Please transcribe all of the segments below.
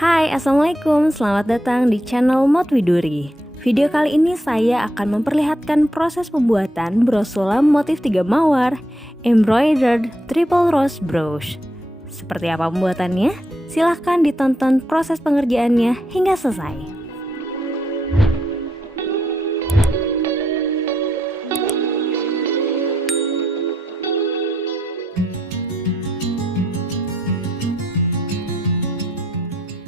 Hai, Assalamualaikum, selamat datang di channel Mod Widuri. Video kali ini saya akan memperlihatkan proses pembuatan bros sulam motif 3 mawar embroidered triple rose brooch. Seperti apa pembuatannya? Silahkan ditonton proses pengerjaannya hingga selesai.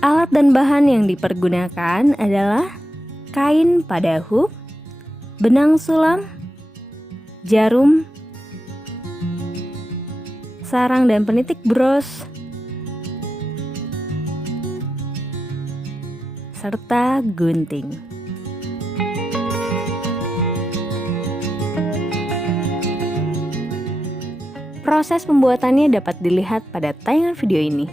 Alat dan bahan yang dipergunakan adalah kain pada hook, benang sulam, jarum, sarang dan penitik bros, serta gunting. Proses pembuatannya dapat dilihat pada tayangan video ini.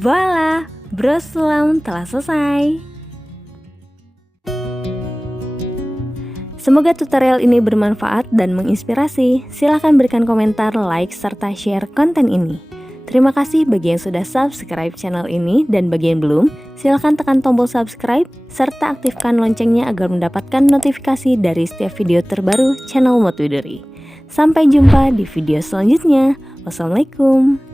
Voila, bros selam telah selesai. Semoga tutorial ini bermanfaat dan menginspirasi. Silahkan berikan komentar, like, serta share konten ini. Terima kasih bagi yang sudah subscribe channel ini, dan bagi yang belum, silahkan tekan tombol subscribe serta aktifkan loncengnya agar mendapatkan notifikasi dari setiap video terbaru channel Mod Widuri. Sampai jumpa di video selanjutnya. Wassalamualaikum.